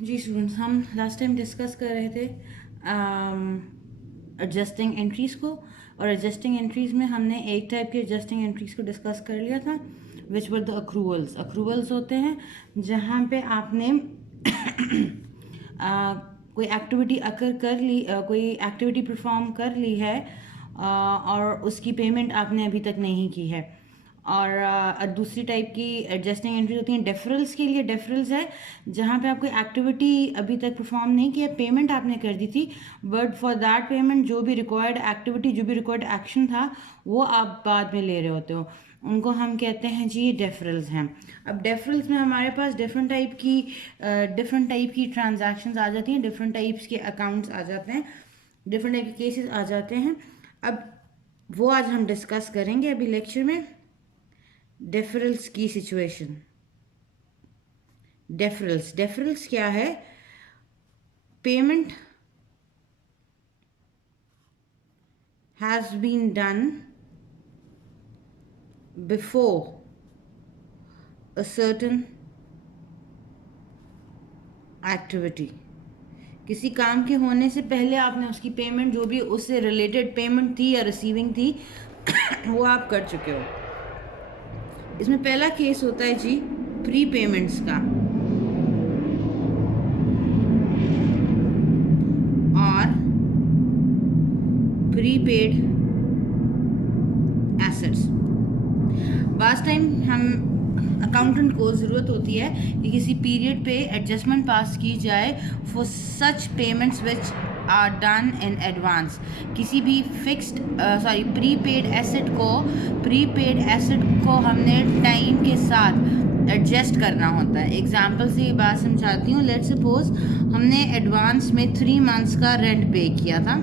जी students, हम last time discuss कर रहे थे एडजस्टिंग एंट्रीज़ को, और एडजस्टिंग एंट्रीज़ में हमने एक टाइप के एडजस्टिंग एंट्रीज़ को डिस्कस कर लिया था, विच वर द अक्रूवल्स। अक्रूवल्स होते हैं जहाँ पे आपने कोई एक्टिविटी अकर कर ली, कोई एक्टिविटी परफॉर्म कर ली है, और उसकी पेमेंट आपने अभी तक नहीं की है। और दूसरी टाइप की एडजस्टिंग एंट्री होती हैं डेफरल्स के लिए। डेफरल्स है जहाँ पे आपको एक्टिविटी अभी तक परफॉर्म नहीं किया, पेमेंट आपने कर दी थी, बट फॉर दैट पेमेंट जो भी रिक्वायर्ड एक्टिविटी, जो भी रिक्वायर्ड एक्शन था, वो आप बाद में ले रहे होते हो, उनको हम कहते हैं जी ये डेफरल्स हैं। अब डेफरल्स में हमारे पास डिफरेंट टाइप की ट्रांजैक्शंस आ जाती हैं, डिफरेंट टाइप्स के अकाउंट्स आ जाते हैं, डिफरेंट टाइप के केसेस आ जाते हैं। अब वो आज हम डिस्कस करेंगे अभी लेक्चर में। डेफरल्स की सिचुएशन। डेफरल्स क्या है? Payment has been done before a certain activity. किसी काम के होने से पहले आपने उसकी पेमेंट, जो भी उससे रिलेटेड पेमेंट थी या रिसीविंग थी, वो आप कर चुके हो। इसमें पहला केस होता है जी प्री पेमेंट्स का, और प्रीपेड एसेट्स। लास्ट टाइम हम अकाउंटेंट को ज़रूरत होती है कि किसी पीरियड पे एडजस्टमेंट पास की जाए for such payments which are done in advance. किसी भी प्रीपेड एसेट को हमने टाइम के साथ एडजस्ट करना होता है। एग्जाम्पल से ये बात समझाती हूँ। लेट्स सपोज हमने एडवांस में 3 मंथ्स का रेंट पे किया था,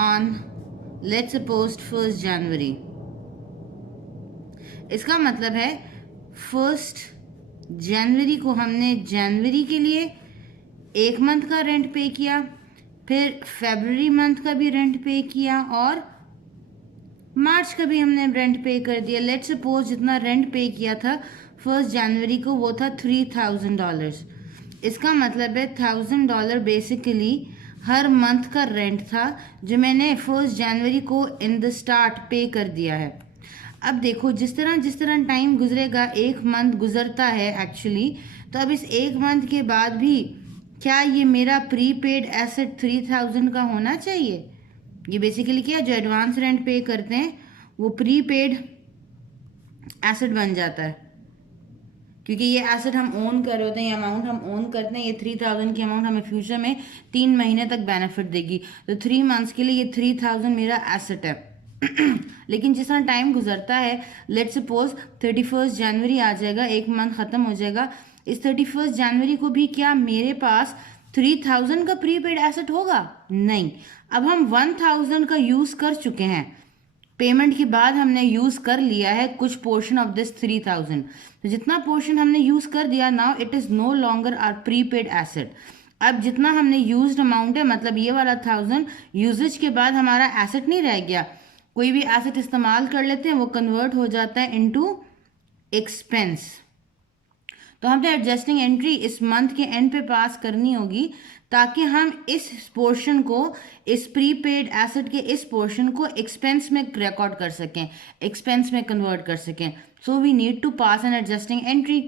ऑन लेट्स सपोज 1 जनवरी। इसका मतलब है 1 जनवरी को हमने जनवरी के लिए 1 मंथ का रेंट पे किया, फिर फरवरी मंथ का भी रेंट पे किया, और मार्च का भी हमने रेंट पे कर दिया। लेट्स सपोज जितना रेंट पे किया था 1 जनवरी को वो था $3000। इसका मतलब है $1000 बेसिकली हर मंथ का रेंट था, जो मैंने 1 जनवरी को इन द स्टार्ट पे कर दिया है। अब देखो, जिस तरह टाइम गुजरेगा, 1 मंथ गुजरता है एक्चुअली, तो अब इस 1 मंथ के बाद भी क्या ये मेरा प्रीपेड एसेट 3000 का होना चाहिए? ये बेसिकली क्या, जो एडवांस रेंट पे करते हैं वो प्रीपेड एसेट बन जाता है, क्योंकि ये एसेट हम ओन कर रहे होते हैं, ये अमाउंट हम ओन करते हैं। ये 3000 की अमाउंट हमें फ्यूचर में 3 महीने तक बेनिफिट देगी, तो 3 मंथ्स के लिए ये 3000 मेरा एसेट है। लेकिन जिस तरह टाइम गुजरता है, लेट्स सपोज 31 जनवरी आ जाएगा, 1 मंथ खत्म हो जाएगा, इस 31 जनवरी को भी क्या मेरे पास 3000 का प्रीपेड एसेट होगा? नहीं। अब हम 1000 का यूज कर चुके हैं, पेमेंट के बाद हमने यूज कर लिया है कुछ पोर्शन ऑफ दिस 3000। तो जितना पोर्शन हमने यूज कर दिया, now it is no longer our prepaid asset. अब जितना हमने यूज्ड अमाउंट है, मतलब ये वाला 1000 यूजेज के बाद हमारा एसेट नहीं रह गया। कोई भी एसेट इस्तेमाल कर लेते हैं, वो कन्वर्ट हो जाता है इनटू एक्सपेंस। तो हमें एडजस्टिंग एंट्री इस मंथ के एंड पे पास करनी होगी, ताकि हम इस पोर्शन को, इस प्रीपेड एसेट के इस पोर्शन को एक्सपेंस में रिकॉर्ड कर सकें, एक्सपेंस में कन्वर्ट कर सकें। So we need to pass an adjusting entry.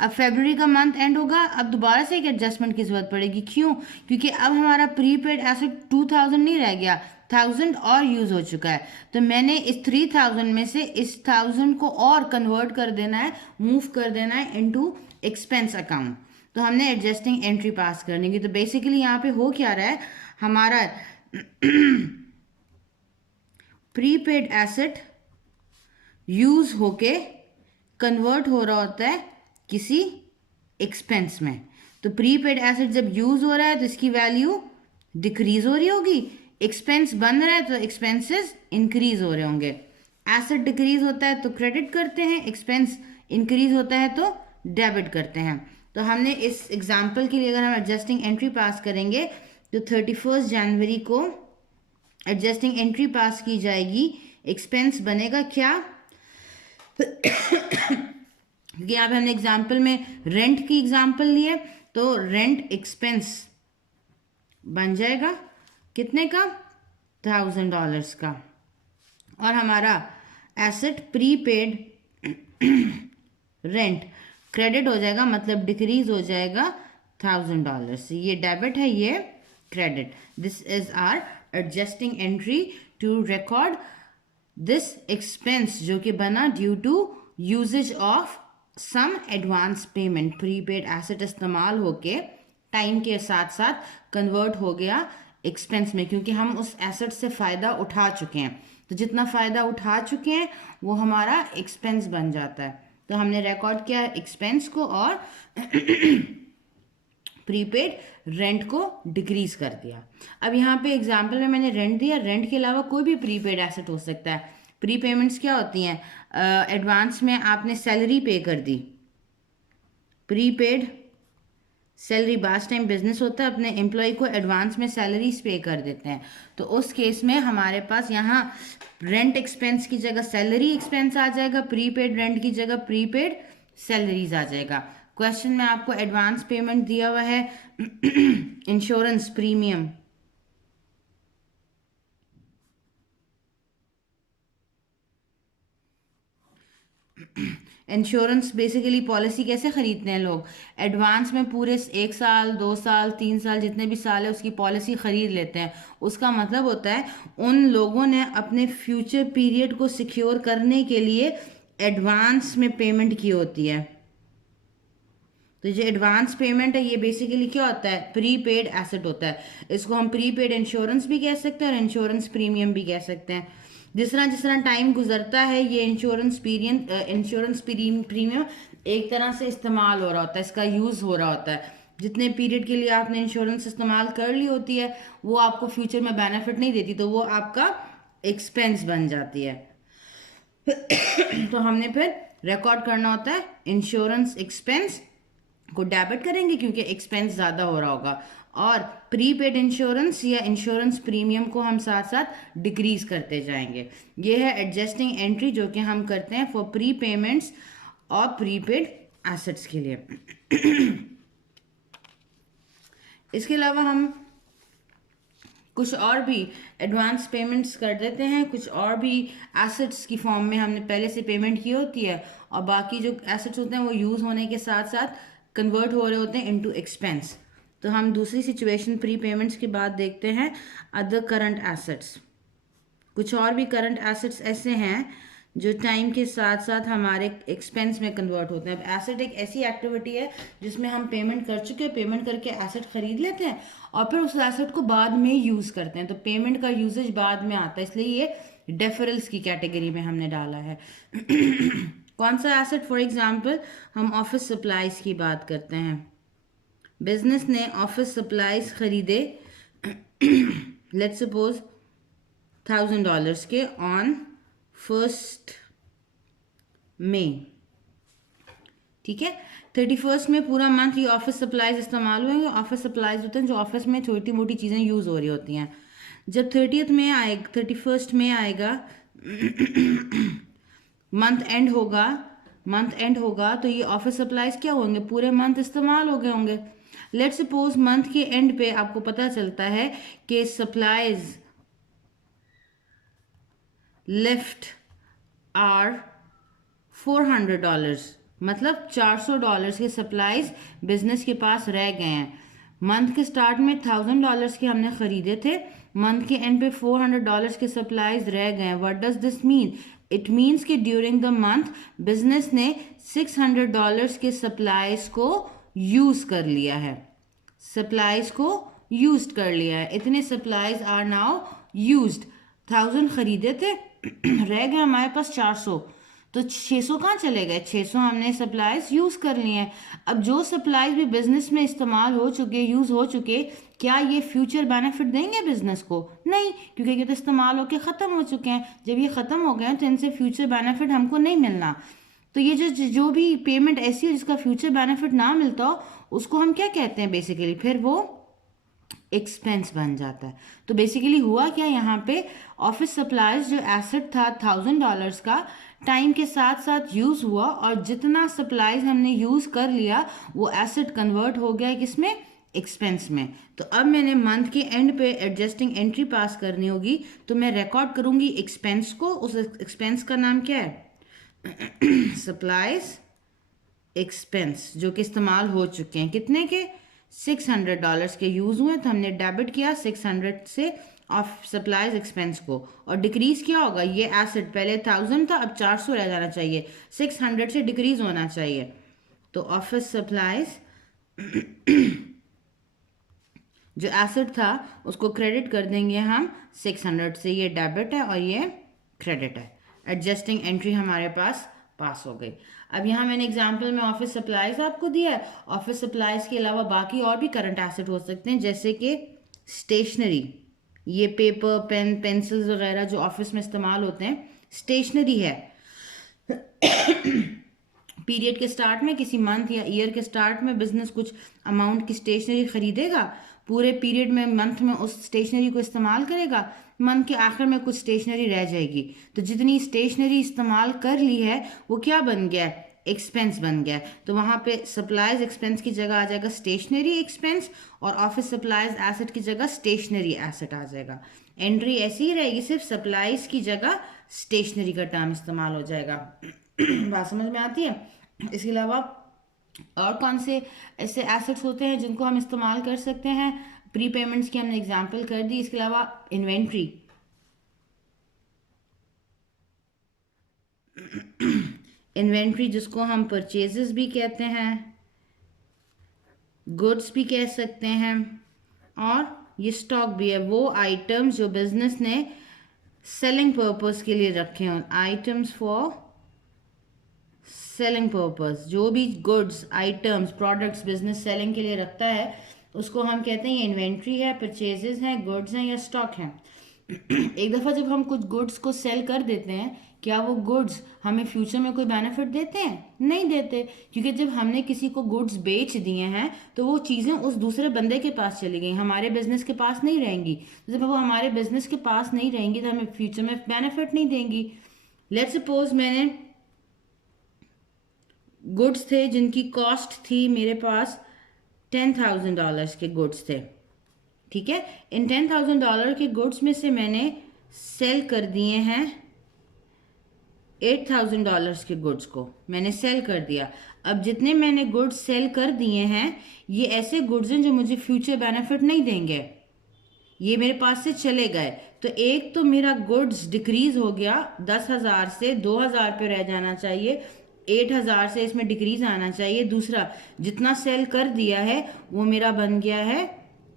अब फरवरी का मंथ एंड होगा, अब दोबारा से एक एडजस्टमेंट की जरूरत पड़ेगी। क्यों? क्योंकि अब हमारा प्रीपेड एसेट 2000 नहीं रह गया, 1000 और यूज हो चुका है। तो मैंने इस 3000 में से इस 1000 को और कन्वर्ट कर देना है, मूव कर देना है इनटू एक्सपेंस अकाउंट। तो हमने एडजस्टिंग एंट्री पास करनी की। तो बेसिकली यहाँ पे हो क्या रहा है, हमारा प्रीपेड एसेट यूज होके कन्वर्ट हो रहा होता है किसी एक्सपेंस में। तो प्रीपेड एसेट जब यूज हो रहा है तो इसकी वैल्यू डिक्रीज हो रही होगी, एक्सपेंस बन रहा है तो एक्सपेंसेस इंक्रीज हो रहे होंगे। एसेट डिक्रीज होता है तो क्रेडिट करते हैं, एक्सपेंस इंक्रीज होता है तो डेबिट करते हैं। तो हमने इस एग्जाम्पल के लिए अगर हम एडजस्टिंग एंट्री पास करेंगे तो 31 जनवरी को एडजस्टिंग एंट्री पास की जाएगी एक्सपेंस बनेगा क्या, क्योंकि यहाँ पे हमने एग्जाम्पल में रेंट की एग्जाम्पल ली है, तो रेंट एक्सपेंस बन जाएगा कितने का, $1000 का। और हमारा एसेट प्रीपेड रेंट क्रेडिट हो जाएगा, मतलब डिक्रीज हो जाएगा $1000। ये डेबिट है, ये credit. This is our adjusting entry to record this expense जो कि बना due to usage of some advance payment. Prepaid asset इस्तेमाल होके टाइम के साथ साथ कन्वर्ट हो गया एक्सपेंस में, क्योंकि हम उस एसेट से फ़ायदा उठा चुके हैं। तो जितना फ़ायदा उठा चुके हैं वो हमारा एक्सपेंस बन जाता है। तो हमने रिकॉर्ड किया एक्सपेंस को और प्रीपेड रेंट को डिक्रीज कर दिया। अब यहाँ पे एग्जांपल में मैंने रेंट दिया, रेंट के अलावा कोई भी प्रीपेड एसेट हो सकता है। प्री पेमेंट्स क्या होती हैं, एडवांस में आपने सैलरी पे कर दी, प्रीपेड सैलरी। बास्ट टाइम बिजनेस होता है अपने एम्प्लॉय को एडवांस में सैलरीज पे कर देते हैं, तो उस केस में हमारे पास यहाँ रेंट एक्सपेंस की जगह सैलरी एक्सपेंस आ जाएगा, प्रीपेड रेंट की जगह प्रीपेड सैलरीज आ जाएगा। क्वेश्चन में आपको एडवांस पेमेंट दिया हुआ है insurance premium, insurance basically policy कैसे खरीदते हैं लोग, एडवांस में पूरे 1 साल 2 साल 3 साल जितने भी साल है उसकी पॉलिसी खरीद लेते हैं। उसका मतलब होता है उन लोगों ने अपने फ्यूचर पीरियड को सिक्योर करने के लिए एडवांस में पेमेंट की होती है। तो जो एडवांस पेमेंट है ये बेसिकली क्या होता है, प्रीपेड एसेट होता है। इसको हम प्रीपेड इंश्योरेंस भी कह सकते हैं और इंश्योरेंस प्रीमियम भी कह सकते हैं। जिस तरह टाइम गुजरता है ये इंश्योरेंस प्रीमियम एक तरह से इस्तेमाल हो रहा होता है, इसका यूज़ हो रहा होता है। जितने पीरियड के लिए आपने इंश्योरेंस इस्तेमाल कर ली होती है वो आपको फ्यूचर में बेनिफिट नहीं देती, तो वो आपका एक्सपेंस बन जाती है। तो हमने फिर रिकॉर्ड करना होता है इंश्योरेंस एक्सपेंस को डेबिट करेंगे क्योंकि एक्सपेंस ज़्यादा हो रहा होगा, और प्रीपेड इंश्योरेंस या इंश्योरेंस प्रीमियम को हम साथ साथ डिक्रीज करते जाएंगे। ये है एडजस्टिंग एंट्री जो कि हम करते हैं फॉर प्री पेमेंट्स और प्रीपेड एसेट्स के लिए। इसके अलावा हम कुछ और भी एडवांस पेमेंट्स कर देते हैं, कुछ और भी एसेट्स की फॉर्म में हमने पहले से पेमेंट की होती है और बाकी जो एसेट्स होते हैं वो यूज़ होने के साथ साथ कन्वर्ट हो रहे होते हैं इनटू एक्सपेंस। तो हम दूसरी सिचुएशन प्री पेमेंट्स के बाद देखते हैं अदर करंट एसेट्स। कुछ और भी करंट एसेट्स ऐसे हैं जो टाइम के साथ साथ हमारे एक्सपेंस में कन्वर्ट होते हैं। अब एसेट एक ऐसी एक्टिविटी है जिसमें हम पेमेंट कर चुके हैं, पेमेंट करके एसेट खरीद लेते हैं और फिर उस एसेट को बाद में यूज़ करते हैं, तो पेमेंट का यूजेज बाद में आता है, इसलिए ये डेफरल्स की कैटेगरी में हमने डाला है। कौन सा एसेट, फॉर एग्जाम्पल हम ऑफिस सप्लाईज की बात करते हैं। बिजनेस ने ऑफिस सप्लाईज खरीदे लेट्स सपोज $1000 के ऑन 1 मई, ठीक है। 31 में पूरा मंथ ये ऑफिस सप्लाईज इस्तेमाल हुएंगे। ऑफिस सप्लाईज होते हैं जो ऑफिस में छोटी मोटी चीज़ें यूज़ हो रही होती हैं। जब 31 में आएगा मंथ एंड होगा तो ये ऑफिस सप्लाईज क्या होंगे, पूरे मंथ इस्तेमाल हो गए होंगे। लेट्स सपोज मंथ के एंड पे आपको पता चलता है कि सप्लाईज लेफ्ट आर $400, मतलब $400 के सप्लाईज बिजनेस के पास रह गए हैं। मंथ के स्टार्ट में $1000 के हमने खरीदे थे, मंथ के एंड पे $400 के सप्लाईज रह गए हैं। What does this mean, it means कि ड्यूरिंग द मंथ बिजनेस ने $600 के सप्लाईज को यूज कर लिया है, सप्लाईज को यूज कर लिया है। इतने सप्लाईज आर नाउ यूज्ड। 1000 खरीदे थे रह गए हमारे पास 400, तो 600 कहाँ चले गए, 600 हमने सप्लाईज यूज़ कर लिए हैं। अब जो सप्लाईज भी बिजनेस में इस्तेमाल हो चुके, यूज़ हो चुके, क्या ये फ्यूचर बेनिफिट देंगे बिजनेस को? नहीं, क्योंकि ये तो इस्तेमाल होके ख़त्म हो चुके हैं। जब ये ख़त्म हो गए तो इनसे फ्यूचर बेनिफिट हमको नहीं मिलना। तो ये जो भी पेमेंट ऐसी हो जिसका फ्यूचर बेनिफिट ना मिलता हो उसको हम क्या कहते हैं बेसिकली, फिर वो एक्सपेंस बन जाता है। तो बेसिकली हुआ क्या यहाँ पे, ऑफिस सप्लाईज जो एसेट था $1000 का, टाइम के साथ साथ यूज़ हुआ और जितना सप्लाईज हमने यूज़ कर लिया वो एसेट कन्वर्ट हो गया किसमें, एक्सपेंस में। तो अब मैंने मंथ के एंड पे एडजस्टिंग एंट्री पास करनी होगी, तो मैं रिकॉर्ड करूंगी एक्सपेंस को। उस एक्सपेंस का नाम क्या है, सप्लाईज एक्सपेंस, जो कि इस्तेमाल हो चुके हैं, कितने के, $600 के यूज़ हुए, तो हमने डेबिट किया 600 से ऑफ सप्लाईज एक्सपेंस को। और डिक्रीज क्या होगा, ये एसेट पहले 1000 था, अब 400 रह जाना चाहिए, 600 से डिक्रीज होना चाहिए। तो ऑफिस सप्लाईज जो एसेट था उसको क्रेडिट कर देंगे हम 600 से, ये डेबिट है और ये क्रेडिट है। एडजस्टिंग एंट्री हमारे पास हो गई। अब यहाँ मैंने एग्जांपल में ऑफिस सप्लाईज आपको दिया है। ऑफिस सप्लाईज के अलावा बाकी और भी करंट एसेट हो सकते हैं, जैसे कि स्टेशनरी, ये पेपर पेन पेंसिल्स वगैरह जो ऑफिस में इस्तेमाल होते हैं, स्टेशनरी है। पीरियड के स्टार्ट में, किसी मंथ या ईयर के स्टार्ट में बिजनेस कुछ अमाउंट की स्टेशनरी खरीदेगा, पूरे पीरियड में मंथ में उस स्टेशनरी को इस्तेमाल करेगा, मंथ के आखिर में कुछ स्टेशनरी रह जाएगी, तो जितनी स्टेशनरी इस्तेमाल कर ली है वो क्या बन गया, एक्सपेंस बन गया। तो वहाँ पे सप्लाईज एक्सपेंस की जगह आ जाएगा स्टेशनरी एक्सपेंस, और ऑफिस सप्लाईज एसेट की जगह स्टेशनरी एसेट आ जाएगा। एंट्री ऐसी ही रहेगी, सिर्फ सप्लाईज की जगह स्टेशनरी का टर्म इस्तेमाल हो जाएगा। बात समझ में आती है। इसके अलावा और कौन से ऐसे एसेट्स होते हैं जिनको हम इस्तेमाल कर सकते हैं, प्री पेमेंट्स की हमने एग्जांपल कर दी। इसके अलावा इन्वेंट्री, इन्वेंट्री जिसको हम परचेजेस भी कहते हैं, गुड्स भी कह सकते हैं, और ये स्टॉक भी है, वो आइटम्स जो बिजनेस ने सेलिंग पर्पस के लिए रखे हों, आइटम्स फॉर सेलिंग पर्पस, जो भी goods items products business selling के लिए रखता है उसको हम कहते हैं ये इन्वेंट्री है, परचेजेस हैं, गुड्स हैं या स्टॉक हैं। एक दफ़ा जब हम कुछ गुड्स को सेल कर देते हैं, क्या वो गुड्स हमें फ्यूचर में कोई बेनिफिट देते हैं, नहीं देते, क्योंकि जब हमने किसी को गुड्स बेच दिए हैं तो वो चीज़ें उस दूसरे बंदे के पास चली गई, हमारे बिजनेस के पास नहीं रहेंगी। जब वो हमारे बिजनेस के पास नहीं रहेंगी तो हमें फ्यूचर में बेनिफिट नहीं देंगी। लेट्स सपोज मैंने गुड्स थे जिनकी कॉस्ट थी मेरे पास $10,000 के गुड्स थे, ठीक है। इन $10,000 के गुड्स में से मैंने सेल कर दिए हैं $8,000 के गुड्स को मैंने सेल कर दिया। अब जितने मैंने गुड्स सेल कर दिए हैं ये ऐसे गुड्स हैं जो मुझे फ्यूचर बेनिफिट नहीं देंगे, ये मेरे पास से चले गए। तो एक तो मेरा गुड्स डिक्रीज हो गया, 10,000 से 2,000 पे रह जाना चाहिए, 8,000 से इसमें डिक्रीज आना चाहिए। दूसरा, जितना सेल कर दिया है वो मेरा बन गया है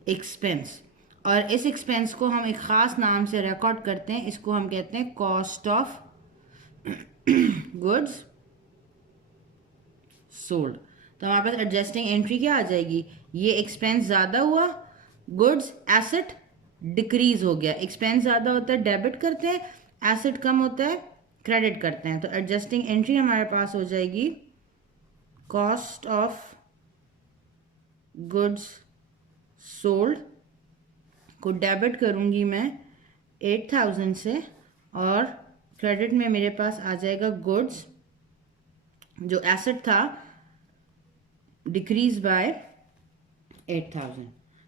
एक्सपेंस, और इस एक्सपेंस को हम एक ख़ास नाम से रिकॉर्ड करते हैं, इसको हम कहते हैं कॉस्ट ऑफ गुड्स सोल्ड। तो हमारे पास एडजस्टिंग एंट्री क्या आ जाएगी, ये एक्सपेंस ज़्यादा हुआ, गुड्स एसेट डिक्रीज हो गया, एक्सपेंस ज़्यादा होता है डेबिट करते हैं, एसेट कम होता है क्रेडिट करते हैं। तो एडजस्टिंग एंट्री हमारे पास हो जाएगी कॉस्ट ऑफ गुड्स सोल्ड को डेबिट करूंगी मैं 8,000 से, और क्रेडिट में मेरे पास आ जाएगा गुड्स जो एसेट था डिक्रीज बाय 8,000।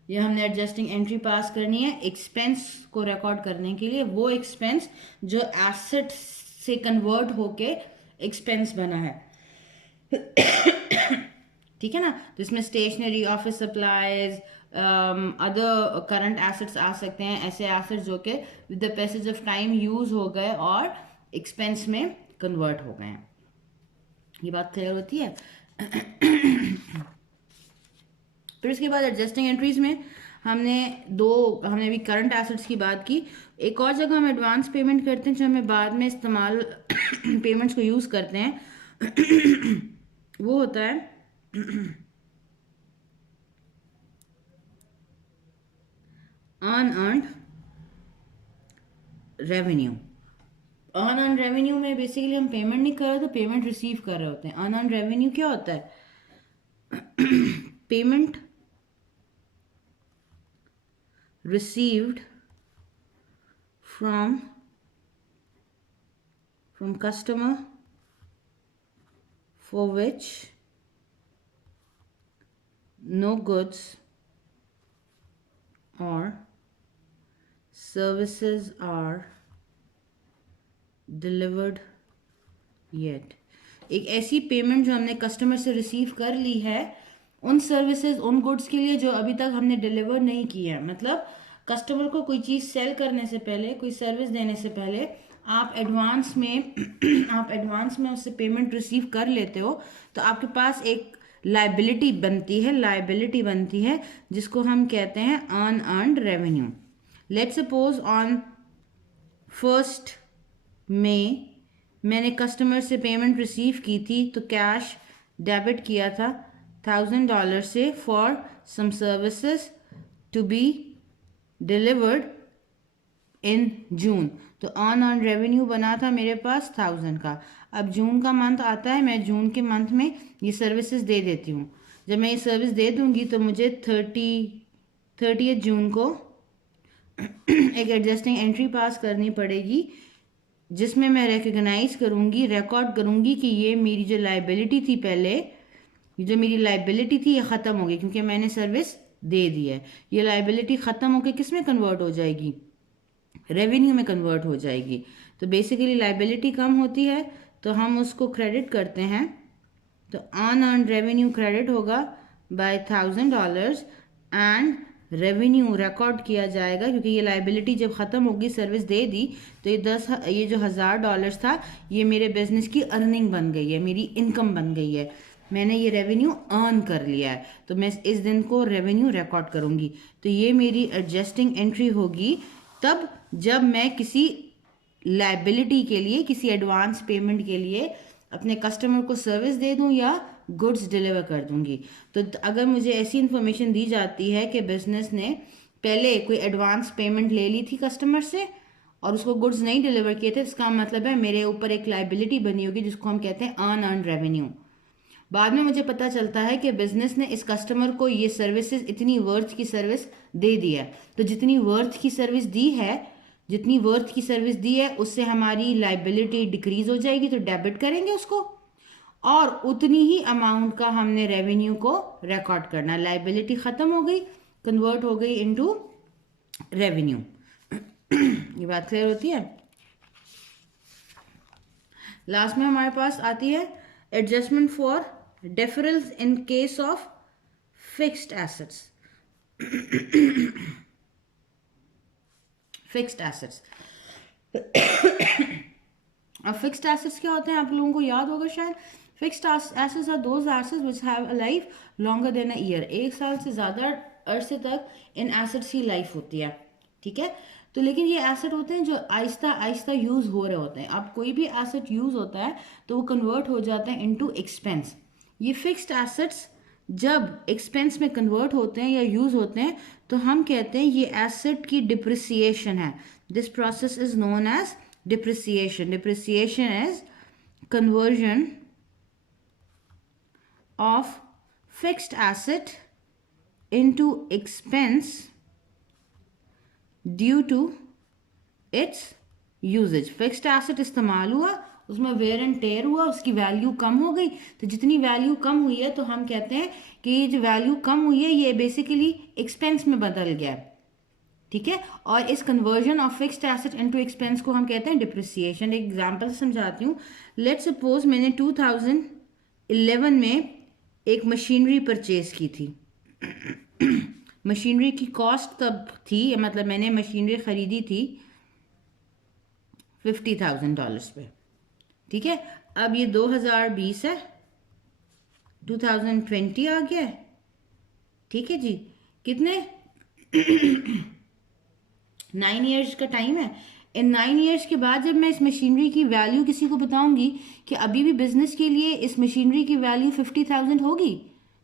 ये हमने एडजस्टिंग एंट्री पास करनी है एक्सपेंस को रिकॉर्ड करने के लिए, वो एक्सपेंस जो एसेट से कन्वर्ट होके एक्सपेंस बना है, ठीक है ना। तो इसमें stationery, office supplies, other current assets आ सकते हैं, ऐसे एसेट्स जो कि with the passage of time use हो गए और एक्सपेंस में कन्वर्ट हो गए हैं। ये बात क्लियर होती है। फिर इसके बाद एडजस्टिंग एंट्रीज में हमने अभी करंट एसेट्स की बात की। एक और जगह हम एडवांस पेमेंट करते हैं जो हमें बाद में इस्तेमाल पेमेंट्स को यूज़ करते हैं, वो होता है अनअर्न्ड रेवेन्यू। अनअर्न्ड रेवेन्यू में बेसिकली हम पेमेंट नहीं कर रहे तो पेमेंट रिसीव कर रहे होते हैं। अनअर्न्ड रेवेन्यू क्या होता है, payment received from customer for which no goods or services are delivered yet। एक ऐसी पेमेंट जो हमने कस्टमर से रिसीव कर ली है उन सर्विसेज उन गुड्स के लिए जो अभी तक हमने डिलीवर नहीं की है। मतलब कस्टमर को कोई चीज़ सेल करने से पहले, कोई सर्विस देने से पहले आप एडवांस में उससे पेमेंट रिसीव कर लेते हो, तो आपके पास एक लाइबिलिटी बनती है जिसको हम कहते हैं unearned revenue. Let's suppose on 1 मई मैंने कस्टमर से पेमेंट रिसीव की थी, तो कैश डेबिट किया था $1000 से for some services to be delivered in June. तो अनअर्न्ड रेवेन्यू बना था मेरे पास 1000 का। अब जून का मंथ आता है, मैं जून के मंथ में ये सर्विसेज दे देती हूँ। जब मैं ये सर्विस दे दूँगी तो मुझे 30 जून को एक एडजस्टिंग एंट्री पास करनी पड़ेगी जिसमें मैं रिकॉग्नाइज करूँगी, रिकॉर्ड करूँगी कि ये मेरी जो लाइबिलिटी थी पहले, जो मेरी लाइबिलिटी थी ये ख़त्म हो गई क्योंकि मैंने सर्विस दे दी है। ये लाइबिलिटी ख़त्म होकर किस में कन्वर्ट हो जाएगी? रेवेन्यू में कन्वर्ट हो जाएगी। तो बेसिकली लाइबिलिटी कम होती है तो हम उसको क्रेडिट करते हैं, तो अनअर्न्ड रेवेन्यू क्रेडिट होगा बाय $1000 एंड रेवेन्यू रिकॉर्ड किया जाएगा क्योंकि ये लाइबिलिटी जब ख़त्म होगी, सर्विस दे दी, तो ये जो $1000 था ये मेरे बिजनेस की अर्निंग बन गई है, मेरी इनकम बन गई है, मैंने ये रेवेन्यू अर्न कर लिया है। तो मैं इस दिन को रेवेन्यू रिकॉर्ड करूँगी। तो ये मेरी एडजस्टिंग एंट्री होगी तब जब मैं किसी लाइबिलिटी के लिए, किसी एडवांस पेमेंट के लिए अपने कस्टमर को सर्विस दे दूं या गुड्स डिलीवर कर दूंगी। तो अगर मुझे ऐसी इन्फॉर्मेशन दी जाती है कि बिजनेस ने पहले कोई एडवांस पेमेंट ले ली थी कस्टमर से और उसको गुड्स नहीं डिलीवर किए थे, इसका मतलब है मेरे ऊपर एक लाइबिलिटी बनी होगी जिसको हम कहते हैं अनअर्न्ड रेवेन्यू। बाद में मुझे पता चलता है कि बिजनेस ने इस कस्टमर को ये सर्विसेज इतनी वर्थ की सर्विस दे दी है, तो जितनी वर्थ की सर्विस दी है उससे हमारी लाइबिलिटी डिक्रीज हो जाएगी, तो डेबिट करेंगे उसको और उतनी ही अमाउंट का हमने रेवेन्यू को रिकॉर्ड करना। लाइबिलिटी ख़त्म हो गई, कन्वर्ट हो गई इनटू रेवेन्यू। ये बात क्लियर होती है? लास्ट में हमारे पास आती है adjustment for difference in case of fixed assets. Fixed assets अब फिक्स्ड एसेट्स क्या होते हैं आप लोगों को याद होगा शायद। Fixed assets are those assets which have a life longer than a year. 1 साल से ज़्यादा अरसे तक इन एसेट्स की लाइफ होती है, ठीक है। तो लेकिन ये एसेट होते हैं जो आहिस्ता आहिस्ता यूज़ हो रहे होते हैं। अब कोई भी एसेट यूज़ होता है तो वो कन्वर्ट हो जाता है इनटू एक्सपेंस। ये फिक्स्ड एसेट्स जब एक्सपेंस में कन्वर्ट होते हैं या यूज़ होते हैं तो हम कहते हैं ये एसेट की डिप्रिसिएशन है। This process is known as depreciation. Depreciation is conversion of fixed asset into expense due to its usage. Fixed asset इस्तेमाल हुआ, उसमें वेयर एंड टेयर हुआ, उसकी वैल्यू कम हो गई, तो जितनी वैल्यू कम हुई है तो हम कहते हैं कि ये जो वैल्यू कम हुई है ये बेसिकली एक्सपेंस में बदल गया, ठीक है। और इस conversion of fixed asset into expense को हम कहते हैं डिप्रिसिएशन। एक एग्जांपल समझाती हूँ। लेट्स सपोज मैंने 2011 में एक मशीनरी परचेज की थी। मशीनरी की कॉस्ट तब थी, मतलब मैंने मशीनरी ख़रीदी थी $50,000 पे, ठीक है। अब ये 2020 है, 2020 आ गया है, ठीक है जी। कितने 9 इयर्स का टाइम है। इन 9 इयर्स के बाद जब मैं इस मशीनरी की वैल्यू किसी को बताऊंगी कि अभी भी बिजनेस के लिए इस मशीनरी की वैल्यू 50,000 होगी?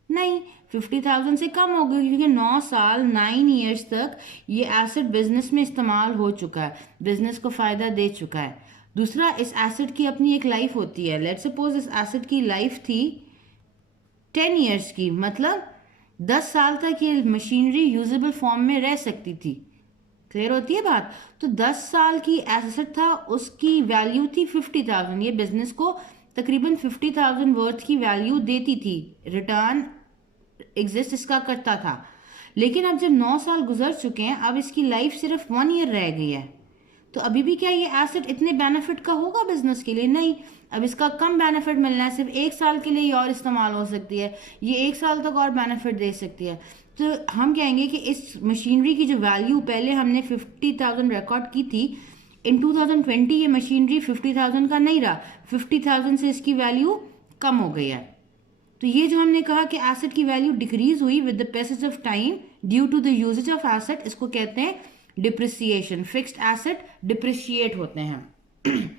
नहीं, 50,000 से कम हो गई क्योंकि 9 साल 9 इयर्स तक ये एसेट बिजनेस में इस्तेमाल हो चुका है, बिजनेस को फ़ायदा दे चुका है। दूसरा, इस एसेट की अपनी एक लाइफ होती है। लेट्स सपोज इस एसेट की लाइफ थी 10 इयर्स की, मतलब 10 साल तक ये मशीनरी यूजेबल फॉर्म में रह सकती थी। क्लियर होती है बात। तो 10 साल की एसेट था, उसकी वैल्यू थी 50,000। ये बिजनेस को तकरीबन 50,000 वर्थ की वैल्यू देती थी, रिटर्न एग्जिस्ट इसका करता था। लेकिन अब जब 9 साल गुजर चुके हैं, अब इसकी लाइफ सिर्फ 1 ईयर रह गई है, तो अभी भी क्या ये एसेट इतने बेनिफिट का होगा बिजनेस के लिए? नहीं। अब इसका कम बेनिफिट मिलना है, सिर्फ 1 साल के लिए ही और इस्तेमाल हो सकती है, ये 1 साल तक और बेनिफिट दे सकती है। तो हम कहेंगे कि इस मशीनरी की जो वैल्यू पहले हमने 50,000 रिकॉर्ड की थी, इन 2020 ये मशीनरी 50,000 का नहीं रहा, 50,000 से इसकी वैल्यू कम हो गई है। तो ये जो हमने कहा कि एसेट की वैल्यू डिक्रीज हुई with the passage of time due to the usage of asset, इसको कहते हैं डिप्रिसिएशन। फिक्स्ड एसेट डिप्रिशिएट होते हैं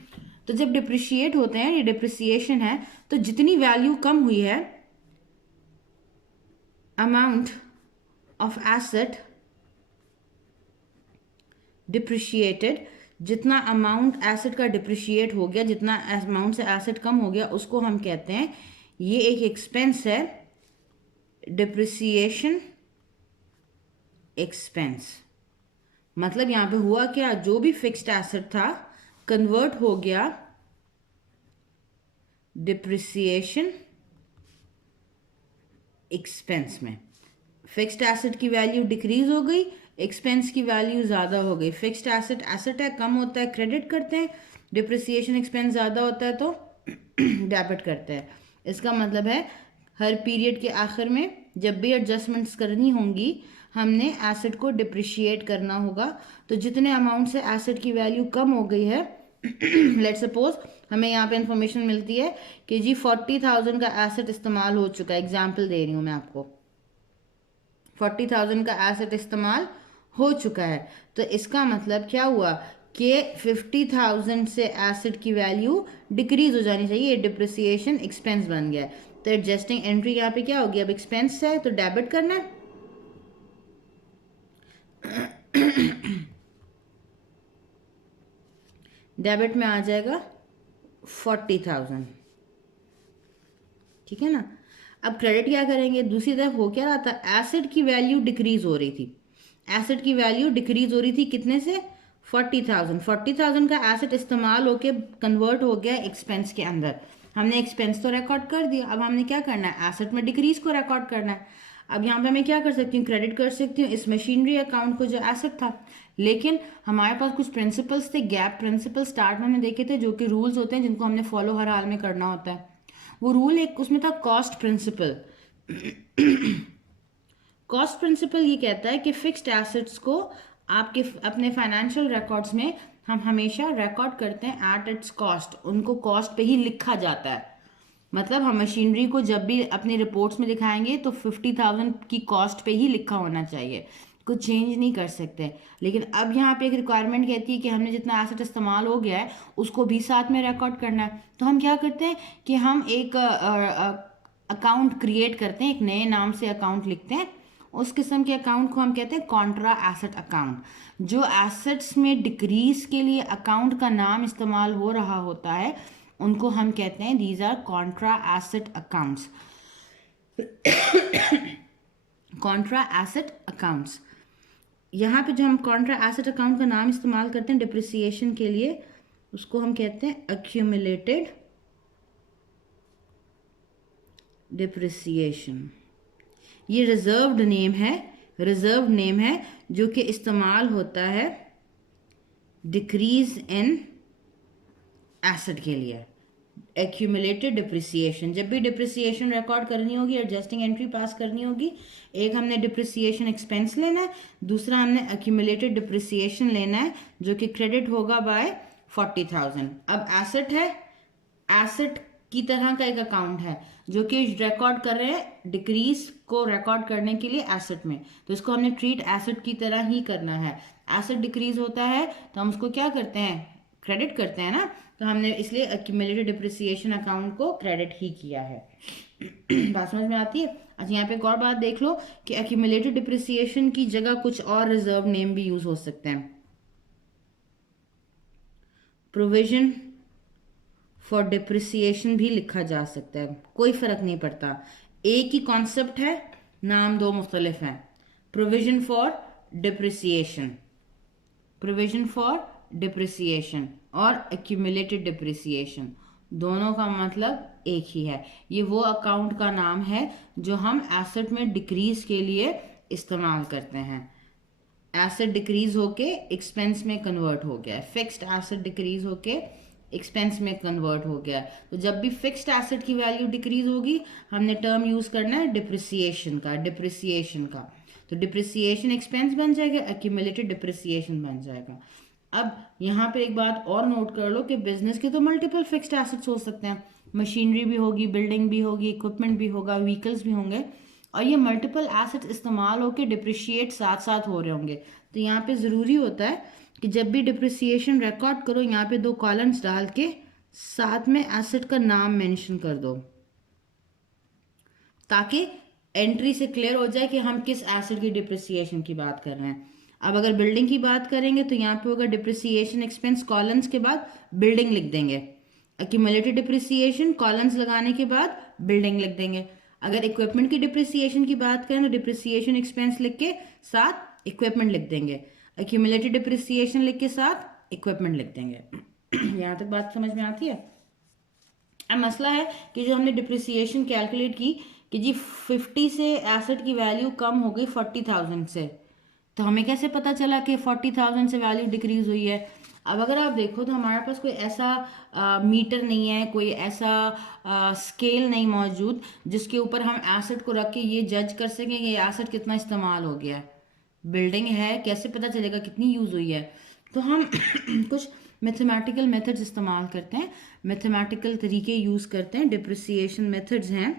तो जब डिप्रिशिएट होते हैं, ये डिप्रिसिएशन है, तो जितनी वैल्यू कम हुई है, अमाउंट ऑफ एसेट डिप्रिशिएटेड, जितना अमाउंट एसेट का डिप्रिशिएट हो गया, जितना अमाउंट से एसेट कम हो गया, उसको हम कहते हैं, ये एक एक्सपेंस है, डिप्रिसिएशन एक्सपेंस। मतलब यहां पे हुआ क्या, जो भी फिक्स्ड एसेट था कन्वर्ट हो गया डिप्रिसिएशन एक्सपेंस में। फिक्स्ड एसेट की वैल्यू डिक्रीज हो गई, एक्सपेंस की वैल्यू ज़्यादा हो गई। फिक्स्ड एसेट एसेट है, कम होता है क्रेडिट करते हैं, डिप्रिसिएशन एक्सपेंस ज़्यादा होता है तो डेबिट करते हैं। इसका मतलब है हर पीरियड के आखिर में जब भी एडजस्टमेंट्स करनी होंगी, हमने एसेट को डिप्रिशिएट करना होगा। तो जितने अमाउंट से एसेट की वैल्यू कम हो गई है, लेट्स सपोज हमें यहाँ पे इंफॉर्मेशन मिलती है कि जी 40,000 का एसेट इस्तेमाल हो चुका है, एग्जाम्पल दे रही हूँ मैं आपको, 40,000 का एसेट इस्तेमाल हो चुका है। तो इसका मतलब क्या हुआ कि 50,000 से एसेट की वैल्यू डिक्रीज हो जानी चाहिए, डिप्रिसिएशन एक्सपेंस बन गया है। तो एडजस्टिंग एंट्री यहाँ पे क्या होगी, अब एक्सपेंस है तो डेबिट करना है डेबिट में आ जाएगा 40,000, ठीक है ना। अब क्रेडिट क्या करेंगे, दूसरी तरफ हो क्या रहा था, एसेट की वैल्यू डिक्रीज हो रही थी, एसेट की वैल्यू डिक्रीज हो रही थी कितने से, 40,000। 40,000 का एसेट इस्तेमाल होके कन्वर्ट हो गया एक्सपेंस के अंदर। हमने एक्सपेंस तो रिकॉर्ड कर दिया, अब हमने क्या करना है, एसेट में डिक्रीज को रिकॉर्ड करना है। अब यहाँ पे मैं क्या कर सकती हूँ, क्रेडिट कर सकती हूँ इस मशीनरी अकाउंट को जो एसेट था। लेकिन हमारे पास कुछ प्रिंसिपल्स थे, गैप प्रिंसिपल स्टार्ट में हमने देखे थे, जो कि रूल्स होते हैं जिनको हमने फॉलो हर हाल में करना होता है। वो रूल एक उसमें था कॉस्ट प्रिंसिपल। कॉस्ट प्रिंसिपल ये कहता है कि फिक्स्ड एसेट्स को आपके अपने फाइनेंशियल रिकॉर्ड्स में हम हमेशा रिकॉर्ड करते हैं एट इट्स कॉस्ट, उनको कॉस्ट पे ही लिखा जाता है। मतलब हम मशीनरी को जब भी अपनी रिपोर्ट्स में दिखाएंगे तो 50,000 की कॉस्ट पे ही लिखा होना चाहिए, कुछ चेंज नहीं कर सकते। लेकिन अब यहाँ पे एक रिक्वायरमेंट कहती है कि हमने जितना एसेट इस्तेमाल हो गया है उसको भी साथ में रिकॉर्ड करना है। तो हम क्या करते हैं कि हम एक अकाउंट क्रिएट करते हैं, एक नए नाम से अकाउंट लिखते हैं। उस किस्म के अकाउंट को हम कहते हैं कॉन्ट्रा एसेट अकाउंट। जो एसेट्स में डिक्रीज के लिए अकाउंट का नाम इस्तेमाल हो रहा होता है उनको हम कहते हैं these are contra asset accounts. Contra asset accounts, यहाँ पे जो हम कॉन्ट्रा एसेट अकाउंट का नाम इस्तेमाल करते हैं डिप्रिसिएशन के लिए, उसको हम कहते हैं एक्यूमुलेटेड डिप्रिसिएशन। ये रिजर्व्ड नेम है, रिजर्व नेम है जो कि इस्तेमाल होता है डिक्रीज इन एसेट के लिए। एक्यूमुलेटेड डिप्रिसिएशन, जब भी डिप्रिसिएशन रिकॉर्ड करनी होगी, एडजस्टिंग एंट्री पास करनी होगी, एक हमने डिप्रिसिएशन एक्सपेंस लेना है, दूसरा हमने एक्यूमुलेटेड डिप्रिसिएशन लेना है जो कि क्रेडिट होगा बाय 40,000। अब एसेट है, एसेट की तरह का एक अकाउंट है जो कि रिकॉर्ड कर रहे हैं डिक्रीज को रिकॉर्ड करने के लिए एसेट में, तो इसको हमने ट्रीट एसेट की तरह ही करना है। एसेट डिक्रीज होता है तो हम उसको क्या करते हैं, क्रेडिट करते हैं ना, तो हमने इसलिए एक्यूमुलेटेड डिप्रिसिएशन अकाउंट को क्रेडिट ही किया है। बात समझ में आती है। अच्छा, यहाँ पे एक और बात देख लो कि एक्यूमुलेटेड डिप्रिसिएशन की जगह कुछ और रिजर्व नेम भी यूज हो सकते हैं। प्रोविजन फॉर डिप्रिसिएशन भी लिखा जा सकता है, कोई फर्क नहीं पड़ता, एक ही कॉन्सेप्ट है, नाम दो मुख्तलिफ हैं। Provision for depreciation, provision for depreciation और एक्यूमुलेटेड डिप्रिसिएशन, दोनों का मतलब एक ही है। ये वो अकाउंट का नाम है जो हम एसेट में डिक्रीज के लिए इस्तेमाल करते हैं। एसेट डिक्रीज होके एक्सपेंस में कन्वर्ट हो गया है, फिक्स्ड एसेट डिक्रीज होके एक्सपेंस में कन्वर्ट हो गया है। तो जब भी फिक्स्ड एसेट की वैल्यू डिक्रीज होगी हमने टर्म यूज करना है डिप्रिसिएशन का। तो डिप्रिसिएशन एक्सपेंस बन जाएगा, एक्यूमुलेटेड डिप्रिसिएशन बन जाएगा। अब यहाँ पे एक बात और नोट कर लो कि बिजनेस के तो मल्टीपल फिक्स्ड एसेट्स हो सकते हैं, मशीनरी भी होगी, बिल्डिंग भी होगी, इक्विपमेंट भी होगा, व्हीकल्स भी होंगे, और ये मल्टीपल एसेट्स इस्तेमाल होकर डिप्रिशिएट साथ साथ हो रहे होंगे। तो यहाँ पे ज़रूरी होता है कि जब भी डिप्रिसिएशन रिकॉर्ड करो यहाँ पे 2 कॉलम्स डाल के साथ में एसेट का नाम मेंशन कर दो, ताकि एंट्री से क्लियर हो जाए कि हम किस एसेट की डिप्रिसिएशन की बात कर रहे हैं। अब अगर बिल्डिंग की बात करेंगे तो यहाँ पे होगा डिप्रिसिएशन एक्सपेंस, कॉलम्स के बाद बिल्डिंग लिख देंगे। एक्यूमुलेटेड डिप्रिसिएशन, कॉलम्स लगाने के बाद बिल्डिंग लिख देंगे। अगर इक्विपमेंट की डिप्रिसिएशन की बात करें तो डिप्रिसिएशन एक्सपेंस लिख के साथ इक्विपमेंट लिख देंगे, एक्यूमुलेटेड डिप्रिसिएशन लिख के साथ इक्विपमेंट लिख देंगे। यहाँ तक बात समझ में आती है। अब मसला है कि जो हमने डिप्रिसिएशन कैलकुलेट की कि जी 50 से एसेट की वैल्यू कम हो गई 40,000 से, तो हमें कैसे पता चला कि 40,000 से वैल्यू डिक्रीज हुई है। अब अगर आप देखो तो हमारे पास कोई ऐसा मीटर नहीं है, कोई ऐसा स्केल नहीं मौजूद जिसके ऊपर हम एसेट को रख के ये जज कर सकें कि ये एसेट कितना इस्तेमाल हो गया है। बिल्डिंग है, कैसे पता चलेगा कितनी यूज़ हुई है। तो हम कुछ मैथमेटिकल मेथड्स इस्तेमाल करते हैं, मैथमेटिकल तरीके यूज़ करते हैं, डिप्रिसिएशन मेथड्स हैं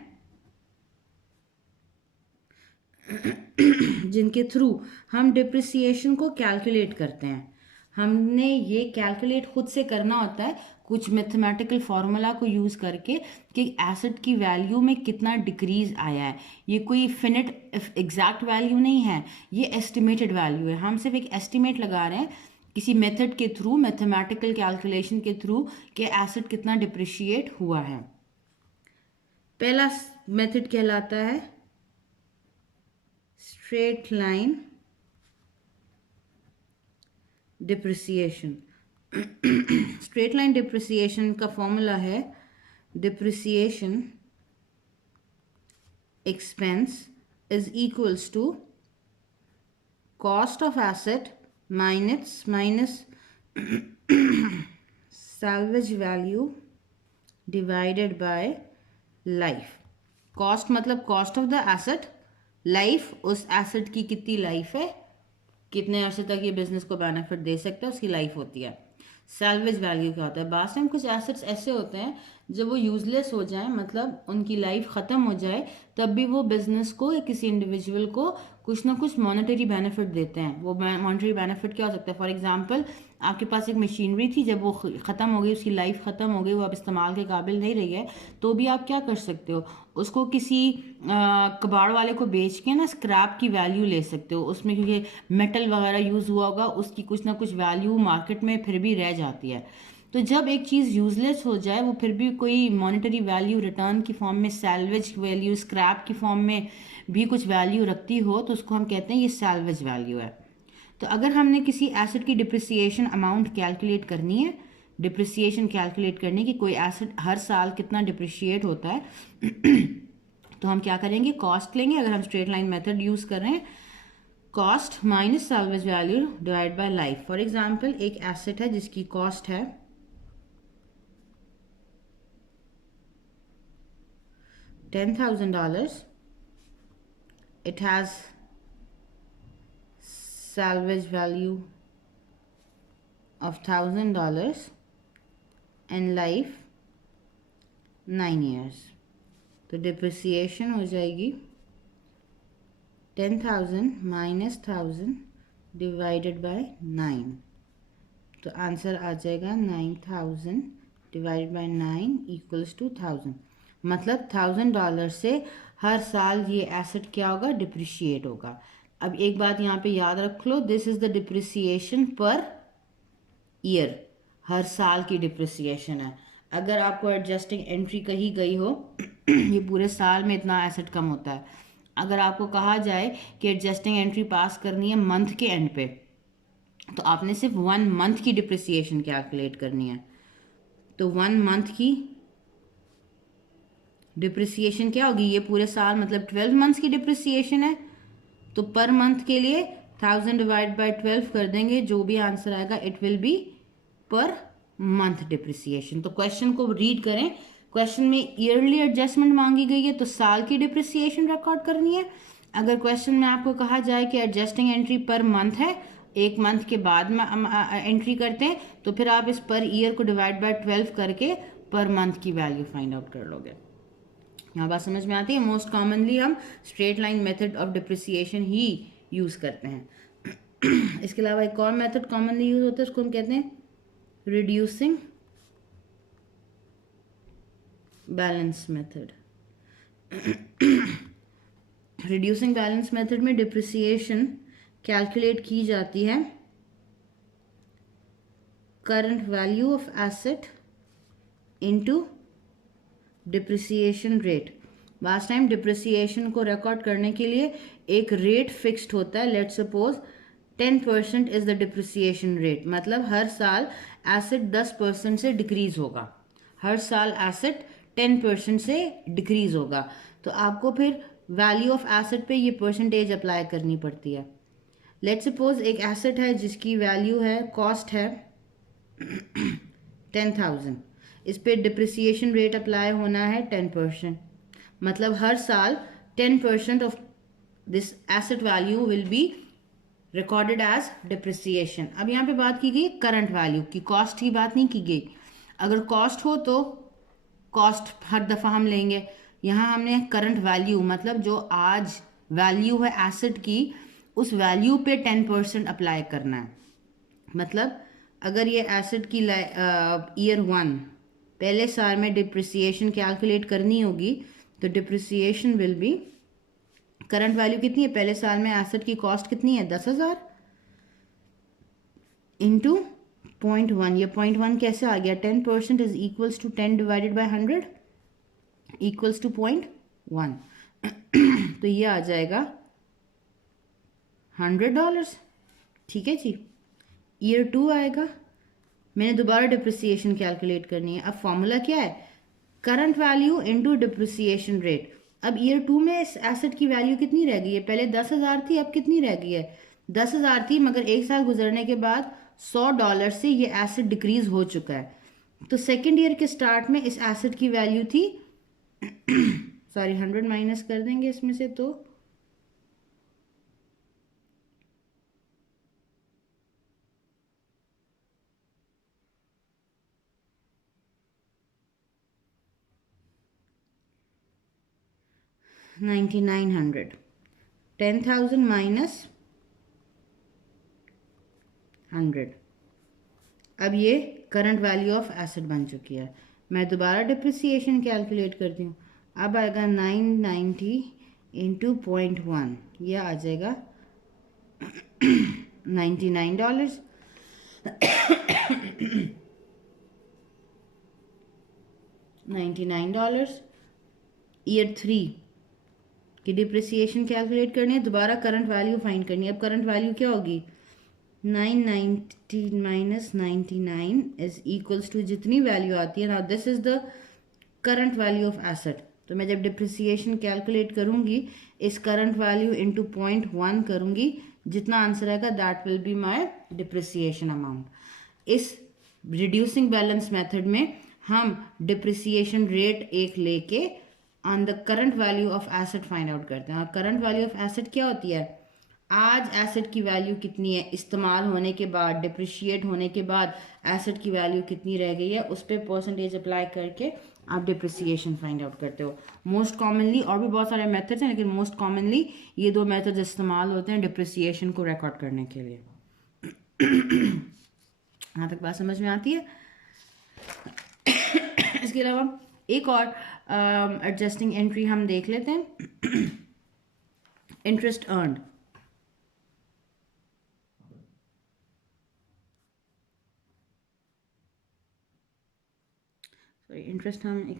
जिनके थ्रू हम डिप्रिसिएशन को कैलकुलेट करते हैं। हमने ये कैलकुलेट खुद से करना होता है कुछ मैथमेटिकल फार्मूला को यूज़ करके कि एसेट की वैल्यू में कितना डिक्रीज आया है। ये कोई फिनिट एग्जैक्ट वैल्यू नहीं है, ये एस्टिमेटेड वैल्यू है। हम सिर्फ एक एस्टिमेट लगा रहे हैं किसी मेथड के थ्रू, मैथमेटिकल कैलकुलेशन के थ्रू कि एसेट कितना डिप्रिशिएट हुआ है। पहला मेथड कहलाता है straight line depreciation. Straight line depreciation का फॉर्मूला है depreciation expense is equals to cost of asset minus salvage value divided by life. Cost मतलब cost of the asset, life उस एसेट की कितनी लाइफ है, कितने अर्से तक ये बिजनेस को बेनिफिट दे सकता है, उसकी लाइफ होती है। सैल्वेज वैल्यू क्या होता है, बात टाइम कुछ एसेट्स ऐसे होते हैं जब वो यूजलेस हो जाए, मतलब उनकी लाइफ ख़त्म हो जाए, तब भी वो बिजनेस को या किसी इंडिविजुअल को कुछ ना कुछ मॉनेटरी बेनिफिट देते हैं। वो मॉनेटरी बेनिफिट क्या हो सकता है, फॉर एग्जांपल आपके पास एक मशीनरी थी, जब वो ख़त्म हो गई, उसकी लाइफ ख़त्म हो गई, वो अब इस्तेमाल के काबिल नहीं रही है, तो भी आप क्या कर सकते हो, उसको किसी कबाड़ वाले को बेच के ना स्क्रैप की वैल्यू ले सकते हो। उसमें क्योंकि मेटल वगैरह यूज़ हुआ होगा, उसकी कुछ ना कुछ वैल्यू मार्केट में फिर भी रह जाती है। तो जब एक चीज़ यूजलेस हो जाए, वो फिर भी कोई मॉनेटरी वैल्यू रिटर्न की फॉर्म में, सैल्वेज वैल्यू, स्क्रैप की फॉर्म में भी कुछ वैल्यू रखती हो, तो उसको हम कहते हैं ये सैल्वेज वैल्यू है। तो अगर हमने किसी एसेट की डिप्रिसिएशन अमाउंट कैलकुलेट करनी है, डिप्रिसिएशन कैलकुलेट करनी कि कोई एसेट हर साल कितना डिप्रिशिएट होता है तो हम क्या करेंगे, कॉस्ट लेंगे। अगर हम स्ट्रेट लाइन मेथड यूज़ कर रहे हैं, cost minus salvage value divide by life. For example एक एसेट है जिसकी कॉस्ट है $10,000, it has salvage value of $1,000 and life 9 years। तो डिप्रिसिएशन हो जाएगी 10,000 माइनस 1,000 डिवाइडेड बाय 9, तो आंसर आ जाएगा 9,000 डिवाइडेड बाय 9 इक्वल्स टू 1,000। मतलब $1,000 से हर साल ये एसेट क्या होगा, डिप्रिशिएट होगा। अब एक बात यहाँ पे याद रख लो, this is the depreciation per year, हर साल की डिप्रिसिएशन है। अगर आपको एडजस्टिंग एंट्री कही गई हो ये पूरे साल में इतना एसेट कम होता है, अगर आपको कहा जाए कि एडजस्टिंग एंट्री पास करनी है मंथ के एंड पे, तो आपने सिर्फ 1 मंथ की डिप्रिसिएशन कैलकुलेट करनी है। तो 1 मंथ की डिप्रिसिएशन क्या होगी, ये पूरे साल मतलब 12 मंथ्स की डिप्रिसिएशन है। तो पर मंथ के लिए 1000 डिवाइड बाय 12 कर देंगे, जो भी आंसर आएगा it will be per month depreciation. तो क्वेश्चन को रीड करें। क्वेश्चन में ईयरली एडजस्टमेंट मांगी गई है, तो साल की डिप्रिसिएशन रिकॉर्ड करनी है। अगर क्वेश्चन में आपको कहा जाए कि एडजस्टिंग एंट्री पर मंथ है, 1 मंथ के बाद में एंट्री करते हैं, तो फिर आप इस पर ईयर को डिवाइड बाय 12 करके पर मंथ की वैल्यू फाइंड आउट कर लोगे। यहाँ बात समझ में आती है। मोस्ट कॉमनली हम straight line method of depreciation he use करते हैं। इसके अलावा एक और मेथड कॉमनली यूज होता है, उसको हम कहते हैं reducing balance method. Reducing balance method में डिप्रिसिएशन कैलकुलेट की जाती है current value of asset into depreciation rate. Last time depreciation को रिकॉर्ड करने के लिए एक रेट फिक्स्ड होता है। Let's suppose 10% is the depreciation rate, मतलब हर साल एसेट 10% से डिक्रीज होगा। हर साल एसेट 10% से डिक्रीज होगा, तो आपको फिर वैल्यू ऑफ एसेट पे ये परसेंटेज अप्लाई करनी पड़ती है। लेट्स सपोज एक एसेट है जिसकी वैल्यू है, कॉस्ट है 10,000, इस पे डिप्रिसिएशन रेट अप्लाई होना है 10%, मतलब हर साल 10% of this asset value will be recorded as depreciation. अब यहाँ पे बात की गई करंट वैल्यू की, कॉस्ट की बात नहीं की गई। अगर कॉस्ट हो तो कॉस्ट हर दफ़ा हम लेंगे, यहाँ हमने करंट वैल्यू मतलब जो आज वैल्यू है एसेट की, उस वैल्यू पे 10% अप्लाई करना है। मतलब अगर ये एसेट की ईयर 1 पहले साल में डिप्रिसिएशन कैलकुलेट करनी होगी, तो depreciation will be, current value कितनी है पहले साल में, एसेट की कॉस्ट कितनी है 10,000 इंटू 0.1। ये 0.1 कैसे आ गया, 10% is equals to 10 divided by 100 equals to 0.1। तो ये आ जाएगा $100। ठीक है जी। ईयर 2 आएगा, मैंने दोबारा डिप्रिसिएशन कैलकुलेट करनी है। अब फॉर्मूला क्या है, current value into depreciation rate. अब ईयर 2 में इस एसेट की वैल्यू कितनी रह गई है, पहले 10,000 थी, अब कितनी रह गई है 10,000 थी, मगर एक साल गुजरने के बाद $100 से ये एसेट डिक्रीज हो चुका है। तो सेकेंड ईयर के स्टार्ट में इस एसेट की वैल्यू थी सॉरी 100 माइनस कर देंगे इसमें से, तो $9,900, 10,000 माइनस 100। अब ये करंट वैल्यू ऑफ एसेट बन चुकी है। मैं दोबारा डिप्रिसिएशन कैलकुलेट करती हूँ। अब आएगा 990 इंटू 0.1, यह आ जाएगा $99। $99। ईयर 3 की डिप्रिसिएशन कैलकुलेट करनी है, दोबारा करंट वैल्यू फाइंड करनी है। अब करंट वैल्यू क्या होगी, 990 माइनस 99 इज इक्वल्स टू जितनी वैल्यू आती है ना, this is the current value of asset. तो मैं जब डिप्रिसिएशन कैलकुलेट करूंगी, इस करंट वैल्यू इंटू 0.1 करूंगी, जितना आंसर आएगा that will be my depreciation amount. इस रिड्यूसिंग बैलेंस मेथड में हम डिप्रिसिएशन रेट एक लेके on the current value of asset find out करते हैं। और करंट वैल्यू ऑफ एसेट क्या होती है, आज एसेट की वैल्यू कितनी है, इस्तेमाल होने के बाद, डिप्रिशिएट होने के बाद एसेट की वैल्यू कितनी रह गई है, उस पर परसेंटेज अप्लाई करके आप डिप्रिसिएशन फाइंड आउट करते हो। मोस्ट कॉमनली और भी बहुत सारे मेथड्स हैं, लेकिन मोस्ट कॉमनली ये दो मेथड्स इस्तेमाल होते हैं डिप्रिसिएशन को रिकॉर्ड करने के लिए। यहाँ तक बात समझ में आती है। इसके अलावा एक और एडजस्टिंग एंट्री हम देख लेते हैं, इंटरेस्ट अर्नड। सॉरी, इंटरेस्ट हम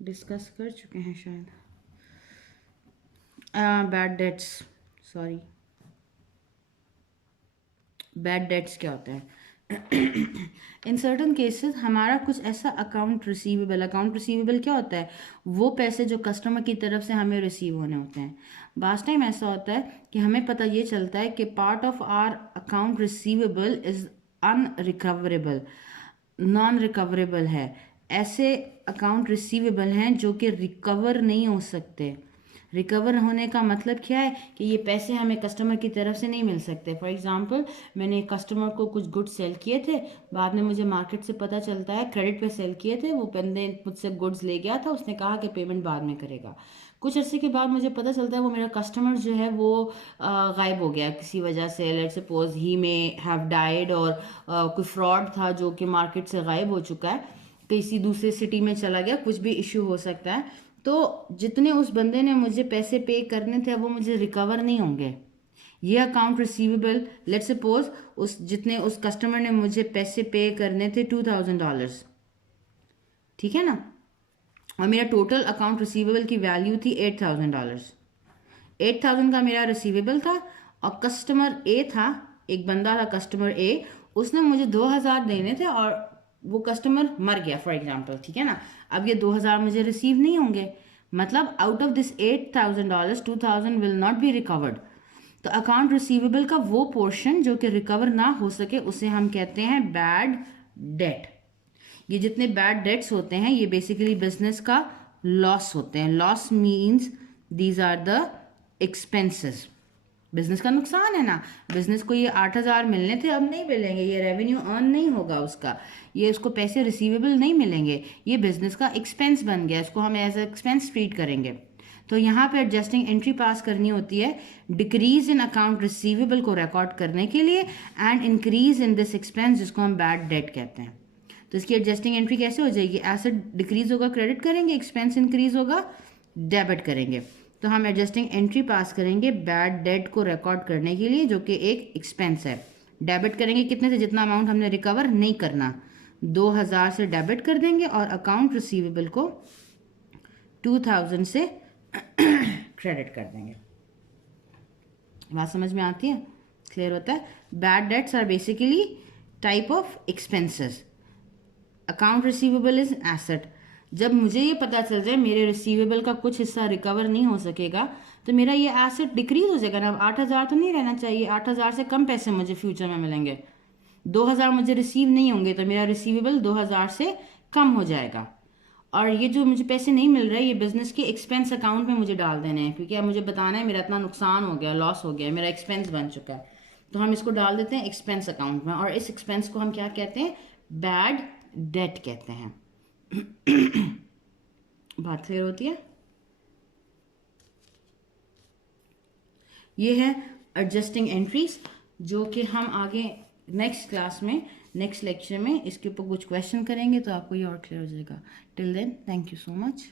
डिस्कस कर चुके हैं शायद। Bad debts, sorry, bad debts क्या होता है? इन सर्टन केसेस हमारा कुछ ऐसा अकाउंट रिसीवेबल क्या होता है? वो पैसे जो कस्टमर की तरफ से हमें रिसीव होने होते हैं। लास्ट टाइम ऐसा होता है कि हमें पता ये चलता है कि part of our account receivable is unrecoverable, non recoverable है। ऐसे अकाउंट रिसीवेबल हैं जो कि रिकवर नहीं हो सकते। रिकवर होने का मतलब क्या है कि ये पैसे हमें कस्टमर की तरफ से नहीं मिल सकते। फॉर एग्जांपल, मैंने कस्टमर को कुछ गुड्स सेल किए थे, बाद में मुझे मार्केट से पता चलता है क्रेडिट पे सेल किए थे, वो बंदे मुझसे गुड्स ले गया था, उसने कहा कि पेमेंट बाद में करेगा। कुछ अर्से के बाद मुझे पता चलता है वो मेरा कस्टमर जो है वो गायब हो गया किसी वजह से। Let's suppose he may have died, और कोई फ्रॉड था जो कि मार्केट से गायब हो चुका है, किसी दूसरे सिटी में चला गया, कुछ भी इश्यू हो सकता है। तो जितने उस बंदे ने मुझे पैसे पे करने थे वो मुझे रिकवर नहीं होंगे। ये अकाउंट रिसीवेबल, लेट्स सपोज उस कस्टमर ने मुझे पैसे पे करने थे $2000, ठीक है ना, और मेरा टोटल अकाउंट रिसीवेबल की वैल्यू थी $8000। 8000 का मेरा रिसीवेबल था, और कस्टमर ए था, एक बंदा था कस्टमर ए, उसने मुझे 2000 देने थे और वो कस्टमर मर गया फॉर एग्जांपल, ठीक है ना। अब ये 2000 मुझे रिसीव नहीं होंगे, मतलब out of this $8000 2000 will not be recovered. तो अकाउंट रिसीवेबल का वो पोर्शन जो कि रिकवर ना हो सके उसे हम कहते हैं बैड डेट। ये जितने बैड डेट्स होते हैं ये बेसिकली बिजनेस का लॉस होते हैं। Loss means these are the expenses. Business का नुकसान है ना, बिजनेस को ये 8000 मिलने थे, अब नहीं मिलेंगे, ये रेवेन्यू अर्न नहीं होगा उसका, ये उसको पैसे रिसीवेबल नहीं मिलेंगे, ये बिजनेस का एक्सपेंस बन गया, इसको हम एज एक्सपेंस ट्रीट करेंगे। तो यहाँ पे एडजस्टिंग एंट्री पास करनी होती है डिक्रीज इन अकाउंट रिसीवेबल को रिकॉर्ड करने के लिए, and increase in this expense जिसको हम बैड डेट कहते हैं। तो इसकी एडजस्टिंग एंट्री कैसे हो जाएगी? एसेट डिक्रीज होगा क्रेडिट करेंगे, एक्सपेंस इंक्रीज होगा डेबिट करेंगे। तो हम एडजस्टिंग एंट्री पास करेंगे बैड डेट को रिकॉर्ड करने के लिए, जो कि एक एक्सपेंस है। डेबिट करेंगे कितने से? जितना अमाउंट हमने रिकवर नहीं करना, 2000 से डेबिट कर देंगे, और अकाउंट रिसीवेबल को 2000 से क्रेडिट कर देंगे। बात समझ में आती है? क्लियर होता है? Bad debts are basically type of expenses. Account receivable is asset. जब मुझे ये पता चल जाए मेरे रिसीवेबल का कुछ हिस्सा रिकवर नहीं हो सकेगा, तो मेरा ये एसेट डिक्रीज हो जाएगा ना। 8000 तो नहीं रहना चाहिए, 8000 से कम पैसे मुझे फ्यूचर में मिलेंगे, 2000 मुझे रिसीव नहीं होंगे, तो मेरा रिसीवेबल 2000 से कम हो जाएगा। और ये जो मुझे पैसे नहीं मिल रहे, ये बिजनेस के एक्सपेंस अकाउंट में मुझे डाल देने हैं, क्योंकि अब मुझे बताना है मेरा इतना नुकसान हो गया, लॉस हो गया, मेरा एक्सपेंस बन चुका है। तो हम इसको डाल देते हैं एक्सपेंस अकाउंट में, और इस एक्सपेंस को हम क्या कहते हैं? बैड डेट कहते हैं। बात क्लियर होती है? ये है एडजस्टिंग एंट्रीज, जो कि हम आगे नेक्स्ट क्लास में, नेक्स्ट लेक्चर में इसके ऊपर कुछ क्वेश्चन करेंगे, तो आपको ये और क्लियर हो जाएगा। Till then, thank you so much.